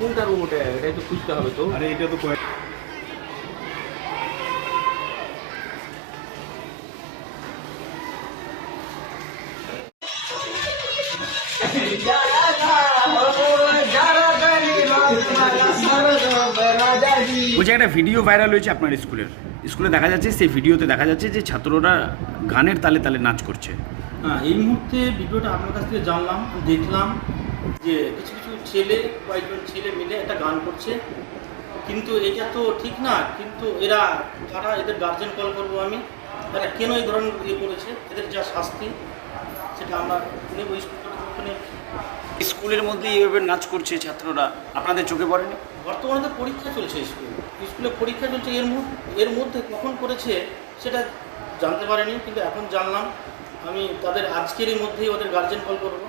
কোনটা রুম ওটা? এটাই তো খুঁজতে হবে তো। আরে এটা তো বলছি একটা ভিডিও ভাইরাল হয়েছে আপনার স্কুলে দেখা যাচ্ছে, সেই ভিডিওতে দেখা যাচ্ছে যে ছাত্ররা গানের তালে তালে নাচ করছে। হ্যাঁ, এই মুহূর্তে ভিডিওটা আপনার কাছ থেকে জানলাম, দেখলাম যে কিছু কিছু ছেলে, কয়েকজন ছেলে মিলে একটা গান করছে, কিন্তু এটা তো ঠিক না। কিন্তু এরা কারা, এদের গার্জেন কল করবো আমি, এরা কেন এই ধরনের করেছে, এদের যা শাস্তি সেটা আমরা নেব স্কুল কর্তৃপক্ষ। স্কুলের মধ্যে এইভাবে নাচ করছে ছাত্ররা, আপনাদের চোখে পড়েনি? বর্তমানে তো পরীক্ষা চলছে, স্কুলে পরীক্ষা চলছে, এর মধ্যে কখন করেছে সেটা জানতে পারিনি, কিন্তু এখন জানলাম। আমি তাদের আজকেরই মধ্যেই ওদের গার্জেন কল করবো।